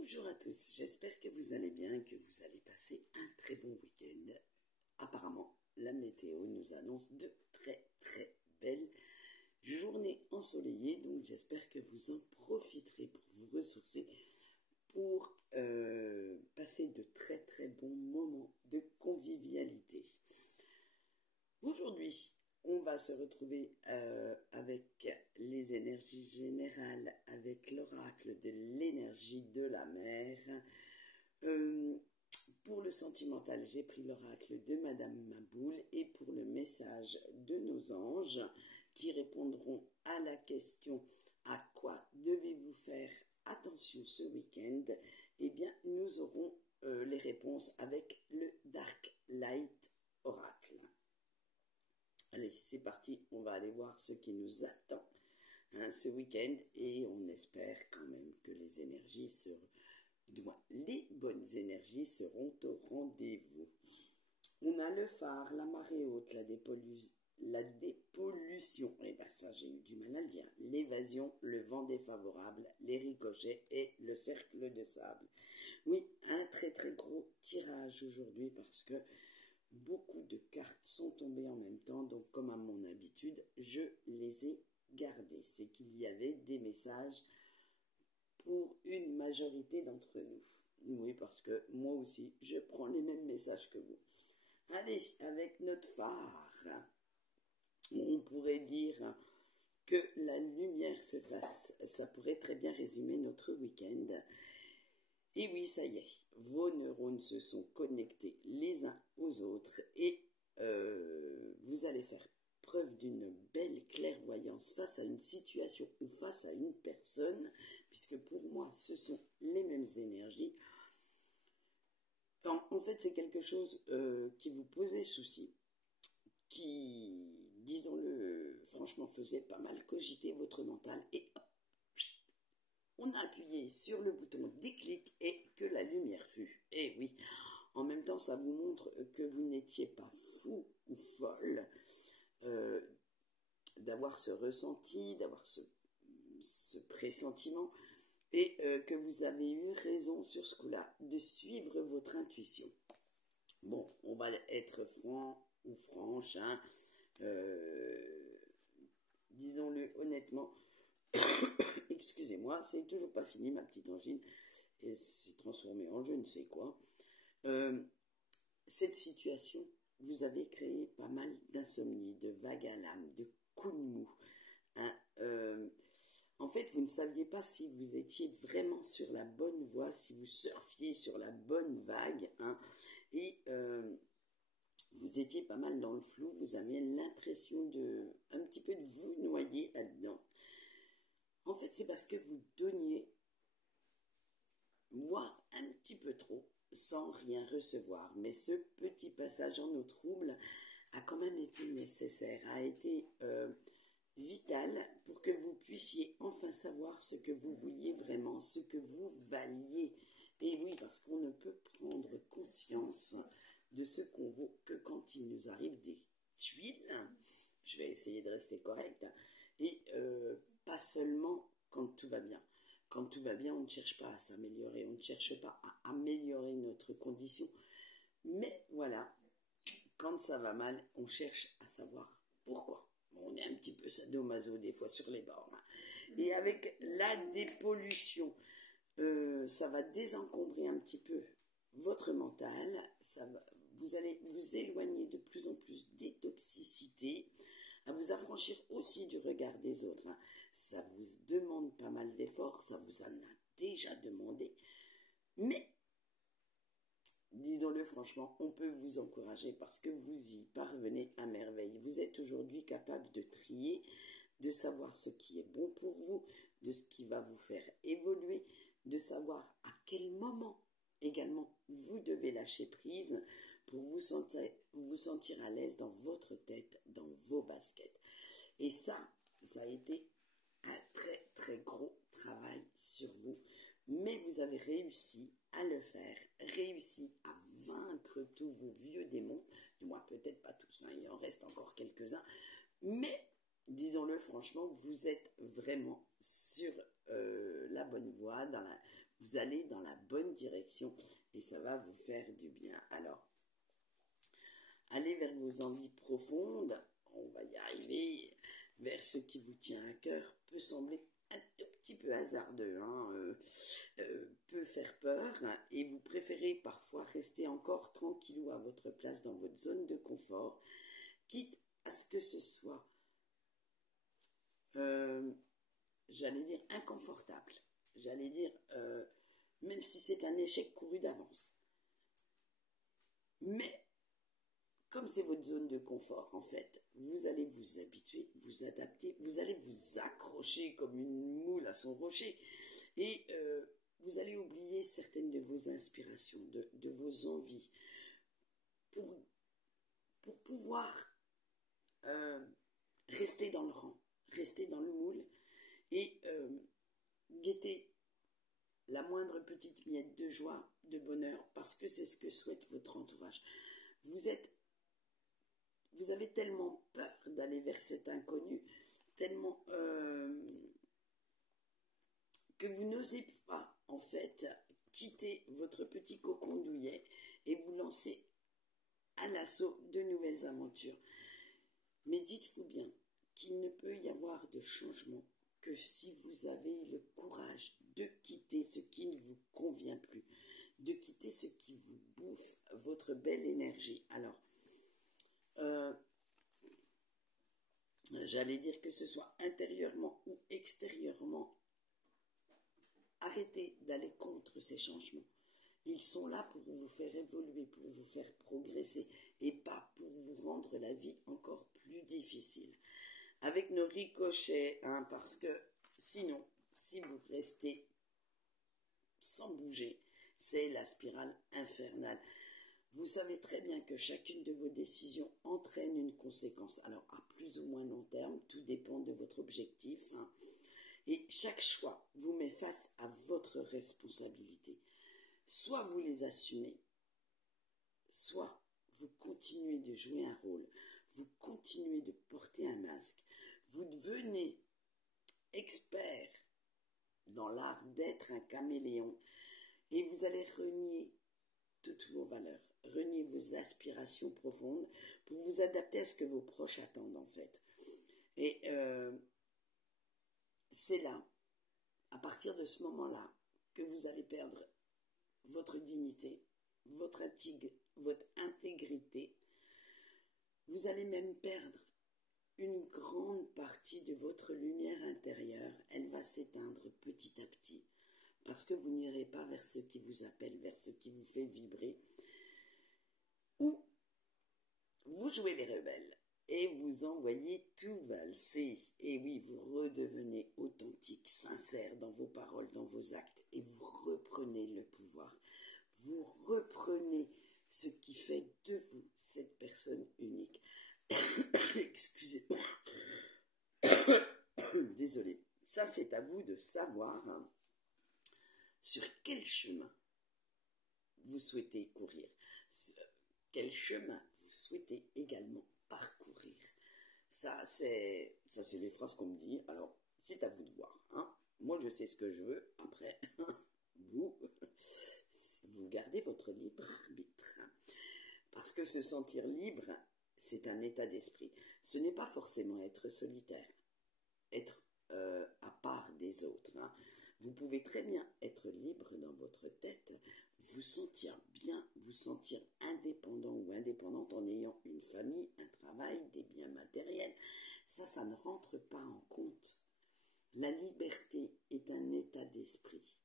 Bonjour à tous, j'espère que vous allez bien, que vous allez passer un très bon week-end. Apparemment, la météo nous annonce de très belles journées ensoleillées, donc j'espère que vous en profiterez pour vous ressourcer, pour passer de très bons moments de convivialité. Aujourd'hui, on va se retrouver avec les énergies générales, avec l'oracle de l'énergie de la mer. Pour le sentimental, j'ai pris l'oracle de Madame Maboule, et pour le message de nos anges qui répondront à la question « À quoi devez-vous faire attention ce week-end ?» Eh bien, nous aurons les réponses avec le Dark Light Oracle. Allez, c'est parti, on va aller voir ce qui nous attend ce week-end, et on espère quand même que les énergies seront, du moins les bonnes énergies seront au rendez-vous. On a le phare, la marée haute, la dépollution, et bien ça j'ai eu du mal à le dire, l'évasion, le vent défavorable, les ricochets et le cercle de sable. Oui, un très gros tirage aujourd'hui parce que beaucoup de cartes sont tombées en même temps, donc comme à mon habitude, je les ai gardées. C'est qu'il y avait des messages pour une majorité d'entre nous. Oui, parce que moi aussi, je prends les mêmes messages que vous. Allez, avec notre phare, on pourrait dire que la lumière se fasse. Ça pourrait très bien résumer notre week-end. Et oui, ça y est, vos neurones se sont connectés les uns aux autres, et vous allez faire preuve d'une belle clairvoyance face à une situation ou face à une personne, puisque pour moi, ce sont les mêmes énergies. En fait, c'est quelque chose qui vous posait souci, qui, disons-le franchement, faisait pas mal cogiter votre mental, et hop, on a appuyé sur le bouton déclic et que la lumière fut. Et oui, en même temps, ça vous montre que vous n'étiez pas fou ou folle d'avoir ce ressenti, d'avoir ce pressentiment, et que vous avez eu raison sur ce coup-là, de suivre votre intuition. Bon, on va être franc ou franche, hein, disons-le honnêtement. Excusez-moi, c'est toujours pas fini ma petite angine, et c'est transformé en je ne sais quoi. Cette situation, vous avez créé pas mal d'insomnie, de vagues à l'âme, de coups de mou. Hein, en fait, vous ne saviez pas si vous étiez vraiment sur la bonne voie, si vous surfiez sur la bonne vague, hein, et vous étiez pas mal dans le flou, vous aviez l'impression de un petit peu de vous noyer là-dedans. En fait, c'est parce que vous donniez, voire un petit peu trop, sans rien recevoir. Mais ce petit passage en eau trouble a quand même été nécessaire, a été vital pour que vous puissiez enfin savoir ce que vous vouliez vraiment, ce que vous valiez. Et oui, parce qu'on ne peut prendre conscience de ce qu'on vaut que quand il nous arrive des tuiles. Je vais essayer de rester correct, hein, et pas seulement quand tout va bien. Quand tout va bien, on ne cherche pas à s'améliorer, on ne cherche pas à améliorer notre condition. Mais voilà, quand ça va mal, on cherche à savoir pourquoi. On est un petit peu sadomaso des fois sur les bords. Hein. Et avec la dépollution, ça va désencombrer un petit peu votre mental, vous allez vous éloigner de plus en plus des toxicités, à vous affranchir aussi du regard des autres. Hein. Ça vous demande pas mal d'efforts, ça vous en a déjà demandé, mais disons-le franchement, on peut vous encourager parce que vous y parvenez à merveille. Vous êtes aujourd'hui capable de trier, de savoir ce qui est bon pour vous, de ce qui va vous faire évoluer, de savoir à quel moment également vous devez lâcher prise pour vous sentir à l'aise dans votre tête, dans vos baskets. Et ça a été un très gros travail sur vous, mais vous avez réussi à le faire, réussi à vaincre tous vos vieux démons, du moins peut-être pas tous, hein, il en reste encore quelques-uns, mais disons-le franchement, vous êtes vraiment sur la bonne voie, Vous allez dans la bonne direction et ça va vous faire du bien. Alors, allez vers vos envies profondes, on va y arriver, vers ce qui vous tient à cœur, peut sembler un tout petit peu hasardeux, peut faire peur, et vous préférez parfois rester encore tranquillou à votre place dans votre zone de confort, quitte à ce que ce soit, j'allais dire, inconfortable, j'allais dire, même si c'est un échec couru d'avance. Mais, comme c'est votre zone de confort, en fait, vous allez vous habituer, vous adapter, vous allez vous accrocher comme une moule à son rocher, et vous allez oublier certaines de vos inspirations, de vos envies, pour pouvoir rester dans le rang, rester dans le moule, et guetter la moindre petite miette de joie, de bonheur, parce que c'est ce que souhaite votre entourage. Vous avez tellement peur d'aller vers cet inconnu, tellement que vous n'osez pas, en fait, quitter votre petit cocon douillet et vous lancer à l'assaut de nouvelles aventures. Mais dites-vous bien qu'il ne peut y avoir de changement que si vous avez le courage de quitter ce qui ne vous convient plus, de quitter ce qui vous bouffe votre belle énergie. Alors, j'allais dire que ce soit intérieurement ou extérieurement, arrêtez d'aller contre ces changements. Ils sont là pour vous faire évoluer, pour vous faire progresser et pas pour vous rendre la vie encore plus difficile. Avec nos ricochets, parce que sinon, si vous restez sans bouger, c'est la spirale infernale. Vous savez très bien que chacune de vos décisions entraîne une conséquence. Alors, à plus ou moins long terme, tout dépend de votre objectif. Et chaque choix vous met face à votre responsabilité. Soit vous les assumez, soit vous continuez de jouer un rôle, vous continuez de porter un masque, vous devenez expert dans l'art d'être un caméléon et vous allez renier toutes vos valeurs, renier vos aspirations profondes pour vous adapter à ce que vos proches attendent en fait. Et c'est là, à partir de ce moment-là, que vous allez perdre votre dignité, votre intégrité. Vous allez même perdre une grande partie de votre lumière intérieure. Elle va s'éteindre petit à petit parce que vous n'irez pas vers ce qui vous appelle, vers ce qui vous fait vibrer. Ou vous jouez les rebelles et vous envoyez tout valser. Et oui, vous redevenez authentique, sincère dans vos paroles, dans vos actes et vous reprenez le pouvoir. Vous reprenez ce qui fait de vous cette personne unique. Excusez-moi. Désolé. Ça, c'est à vous de savoir sur quel chemin vous souhaitez courir. Quel chemin vous souhaitez également parcourir. Ça, c'est les phrases qu'on me dit. Alors, c'est à vous de voir. Moi, je sais ce que je veux. Après, vous gardez votre libre arbitre. Parce que se sentir libre, c'est un état d'esprit. Ce n'est pas forcément être solitaire, être à part des autres. Vous pouvez très bien être libre dans votre tête, vous sentir bien, vous sentir indépendant ou indépendante en ayant une famille, un travail, des biens matériels. Ça ne rentre pas en compte. La liberté est un état d'esprit.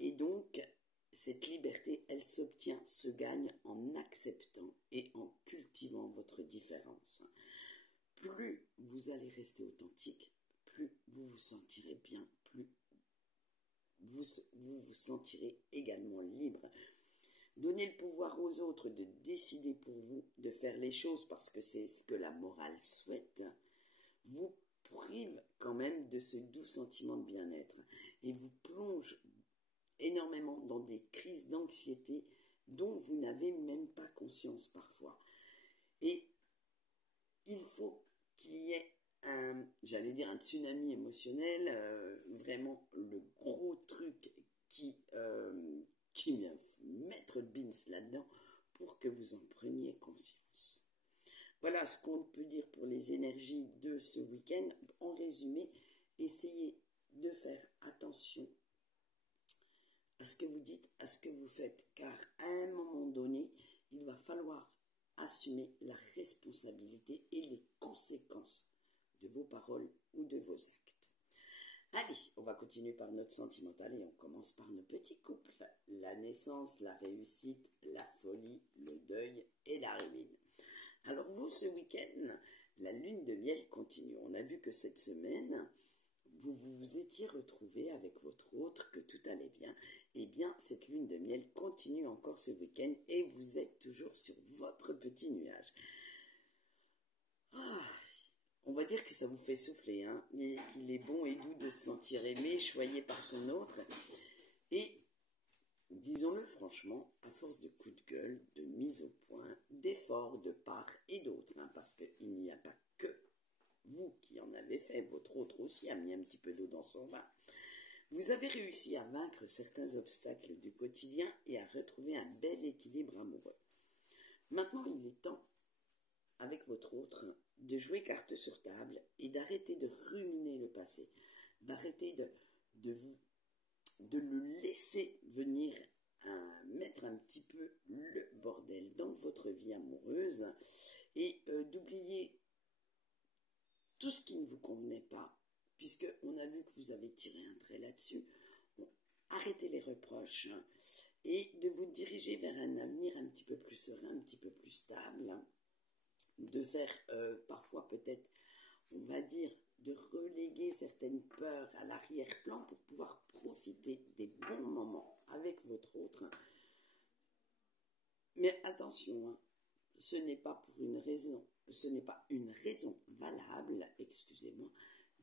Et donc, cette liberté, elle s'obtient, se gagne en acceptant et en cultivant votre différence. Plus vous allez rester authentique, plus vous vous sentirez bien, plus vous vous sentirez également libre. Donnez le pouvoir aux autres de décider pour vous, de faire les choses parce que c'est ce que la morale souhaite, vous prive quand même de ce doux sentiment de bien-être et vous plonge énormément dans des crises d'anxiété dont vous n'avez même pas conscience parfois. Et il faut qu'il y ait un tsunami émotionnel, vraiment le gros truc qui suspense là-dedans pour que vous en preniez conscience. Voilà ce qu'on peut dire pour les énergies de ce week-end. En résumé, essayez de faire attention à ce que vous dites, à ce que vous faites, car à un moment donné, il va falloir assumer la responsabilité et les conséquences de vos paroles ou de vos actes. Allez, on va continuer par notre sentimental et on commence par nos petits couples. La naissance, la réussite, la folie, le deuil et la ruine. Alors vous, ce week-end, la lune de miel continue. On a vu que cette semaine, vous vous étiez retrouvés avec votre autre, que tout allait bien. Eh bien, cette lune de miel continue encore ce week-end et vous êtes toujours sur votre petit nuage. On va dire que ça vous fait souffler, hein, et qu'il est bon et doux de se sentir aimé, choyé par son autre. Et disons-le franchement, à force de coups de gueule, de mise au point, d'efforts de part et d'autre, hein, parce qu'il n'y a pas que vous qui en avez fait, votre autre aussi a mis un petit peu d'eau dans son vin. Vous avez réussi à vaincre certains obstacles du quotidien et à retrouver un bel équilibre amoureux. Maintenant, il est temps, avec votre autre, de jouer carte sur table et d'arrêter de ruminer le passé, d'arrêter de le laisser venir mettre un petit peu le bordel dans votre vie amoureuse et d'oublier tout ce qui ne vous convenait pas, puisqu'on a vu que vous avez tiré un trait là-dessus. Arrêtez les reproches et de vous diriger vers un avenir un petit peu plus serein, un petit peu plus stable, de faire parfois peut-être, on va dire, de reléguer certaines peurs à l'arrière-plan pour pouvoir profiter des bons moments avec votre autre. Mais attention, hein, ce n'est pas une raison valable, excusez-moi,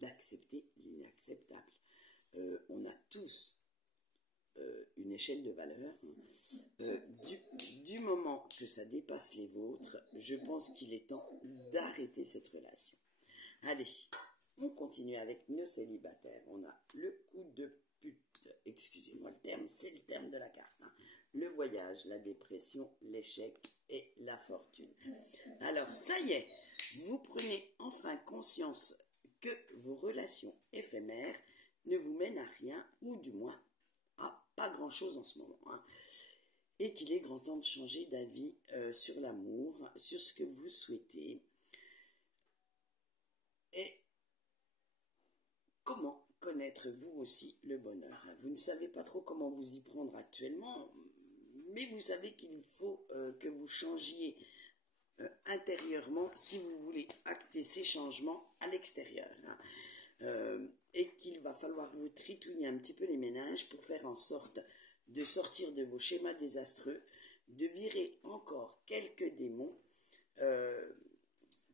d'accepter l'inacceptable. On a tous une échelle de valeur. Du moment que ça dépasse les vôtres, je pense qu'il est temps d'arrêter cette relation. Allez, on continue avec nos célibataires. On a le coup de pute, excusez-moi le terme, c'est le terme de la carte. Hein. Le voyage, la dépression, l'échec et la fortune. Alors, ça y est, vous prenez enfin conscience que vos relations éphémères ne vous mènent à rien, ou du moins à pas grand-chose en ce moment. Hein. Et qu'il est grand temps de changer d'avis sur l'amour, sur ce que vous souhaitez. Et comment connaître vous aussi le bonheur? Vous ne savez pas trop comment vous y prendre actuellement, mais vous savez qu'il faut que vous changiez intérieurement si vous voulez acter ces changements à l'extérieur. Hein. Et qu'il va falloir vous tritouiller un petit peu les méninges pour faire en sorte de sortir de vos schémas désastreux, de virer encore quelques démons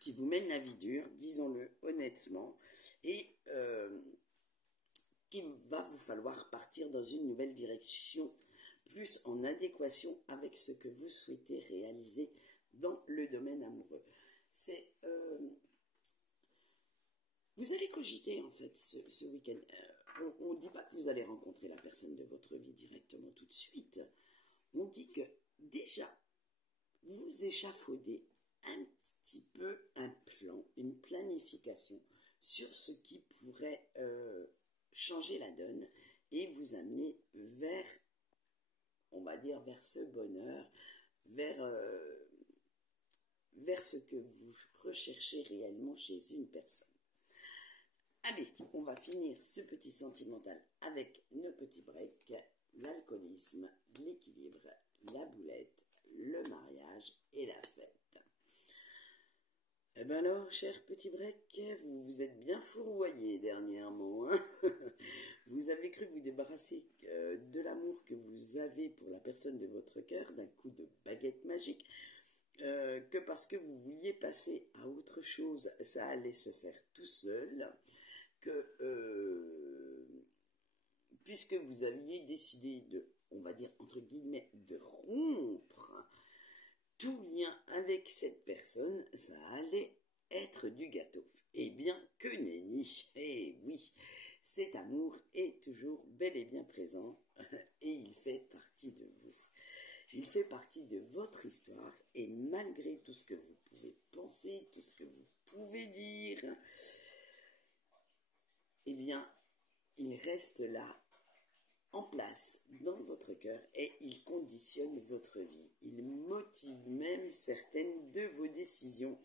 qui vous mènent la vie dure, disons-le honnêtement, et qu'il va vous falloir partir dans une nouvelle direction, plus en adéquation avec ce que vous souhaitez réaliser dans le domaine amoureux. Vous allez cogiter en fait ce week-end. On ne dit pas que vous allez rencontrer la personne de votre vie directement tout de suite. On dit que déjà, vous échafaudez un petit peu un plan, une planification sur ce qui pourrait changer la donne et vous amener vers, on va dire, vers ce bonheur, vers ce que vous recherchez réellement chez une personne. Allez, on va finir ce petit sentimental avec nos petits breaks, l'alcoolisme, l'équilibre, la boulette, le mariage et la fête. Eh ben alors, cher petit break, vous vous êtes bien fourvoyé dernièrement. Hein. Vous avez cru vous débarrasser de l'amour que vous avez pour la personne de votre cœur d'un coup de baguette magique, que parce que vous vouliez passer à autre chose, ça allait se faire tout seul, que puisque vous aviez décidé de, on va dire entre guillemets, de rompre tout lien avec cette personne, ça allait être du gâteau. Eh bien que nenni, eh oui, cet amour est toujours bel et bien présent et il fait partie de vous. Il fait partie votre histoire, et malgré tout ce que vous pouvez penser, tout ce que vous pouvez dire, eh bien, il reste là, en place, dans votre cœur, et il conditionne votre vie. Il motive même certaines de vos décisions,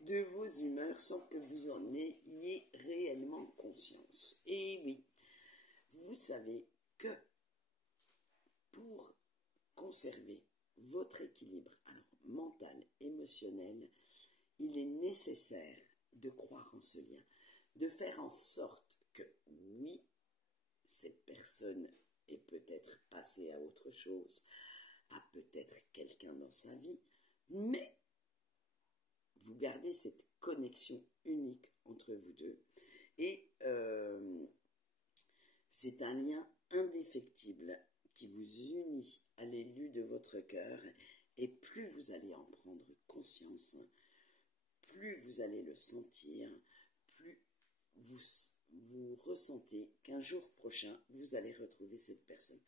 de vos humeurs, sans que vous en ayez réellement conscience. Et oui, vous savez que pour conserver votre équilibre mental, émotionnel, il est nécessaire de croire en ce lien, de faire en sorte que oui, cette personne est peut-être passée à autre chose, a peut-être quelqu'un dans sa vie, mais vous gardez cette connexion unique entre vous deux et c'est un lien indéfectible qui vous unit à l'élu de votre cœur, et plus vous allez en prendre conscience, plus vous allez le sentir, plus vous ressentez qu'un jour prochain, vous allez retrouver cette personne,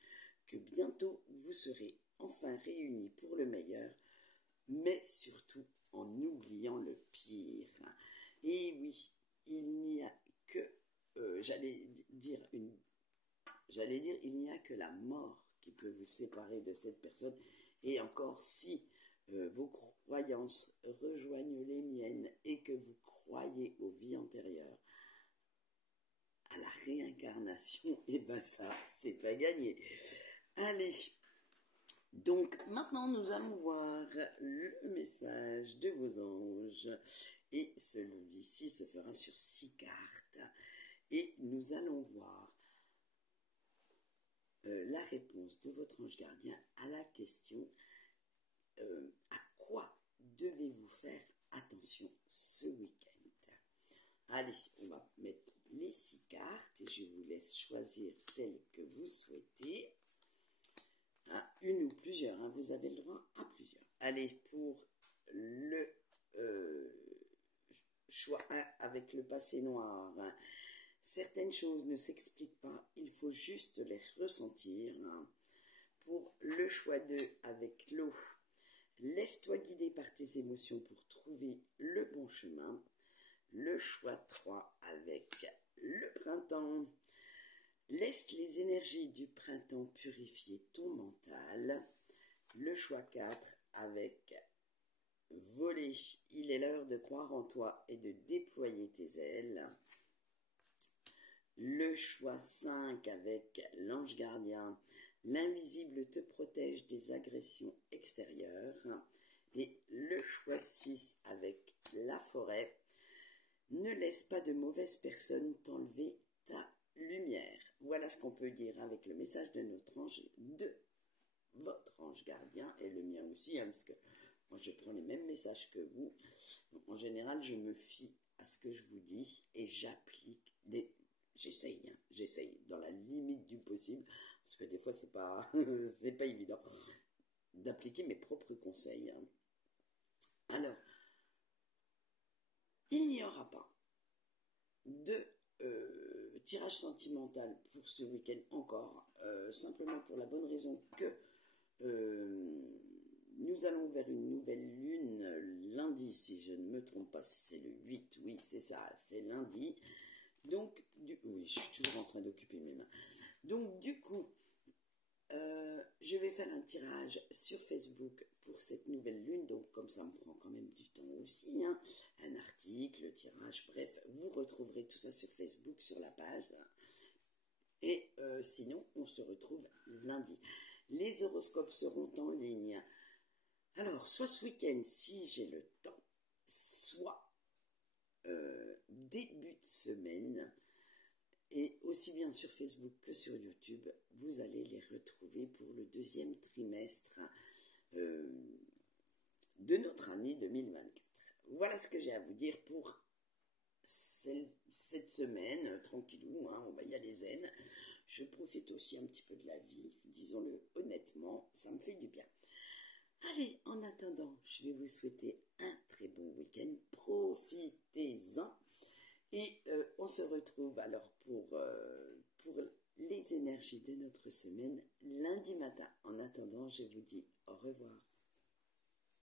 que bientôt vous serez enfin réunis pour le meilleur, mais surtout en oubliant le pire. Et oui, il n'y a que, il n'y a que la mort qui peut vous séparer de cette personne, et encore si vos croyances rejoignent les miennes et que vous croyez aux vies antérieures, à la réincarnation, et ben ça, c'est pas gagné. Allez, donc maintenant nous allons voir le message de vos anges, et celui-ci se fera sur 6 cartes, et nous allons voir la réponse de votre ange gardien à la question à quoi devez-vous faire attention ce week-end. Allez, on va mettre les 6 cartes et je vous laisse choisir celle que vous souhaitez. Une ou plusieurs, vous avez le droit à plusieurs. Allez, pour le choix 1 avec le passé noir. Certaines choses ne s'expliquent pas, il faut juste les ressentir. Pour le choix 2 avec l'eau, laisse-toi guider par tes émotions pour trouver le bon chemin. Le choix 3 avec le printemps, laisse les énergies du printemps purifier ton mental. Le choix 4 avec voler, il est l'heure de croire en toi et de déployer tes ailes. Le choix 5 avec l'ange gardien, l'invisible te protège des agressions extérieures. Et le choix 6 avec la forêt, ne laisse pas de mauvaises personnes t'enlever ta lumière. Voilà ce qu'on peut dire avec le message de notre ange, de votre ange gardien, et le mien aussi, parce que moi je prends les mêmes messages que vous. Donc, en général, je me fie à ce que je vous dis et j'applique j'essaye dans la limite du possible, parce que des fois c'est pas c'est pas évident d'appliquer mes propres conseils. Alors, il n'y aura pas de tirage sentimental pour ce week-end encore, simplement pour la bonne raison que nous allons vers une nouvelle lune lundi, si je ne me trompe pas, si c'est le 8, oui c'est ça, c'est lundi. Donc, oui, je suis toujours en train d'occuper mes mains. Donc, du coup, je vais faire un tirage sur Facebook pour cette nouvelle lune. Donc, comme ça me prend quand même du temps aussi, un article, le tirage, bref, vous retrouverez tout ça sur Facebook, sur la page. Et sinon, on se retrouve lundi. Les horoscopes seront en ligne. Alors, soit ce week-end, si j'ai le temps, soit début de semaine, et aussi bien sur Facebook que sur YouTube, vous allez les retrouver pour le deuxième trimestre de notre année 2024. Voilà ce que j'ai à vous dire pour cette semaine, tranquillou, on va y aller zen. Je profite aussi un petit peu de la vie, disons-le honnêtement, ça me fait du bien. Allez, en attendant, je vais vous souhaiter un très bon week-end, profitez-en, et on se retrouve alors pour les énergies de notre semaine lundi matin. En attendant, je vous dis au revoir.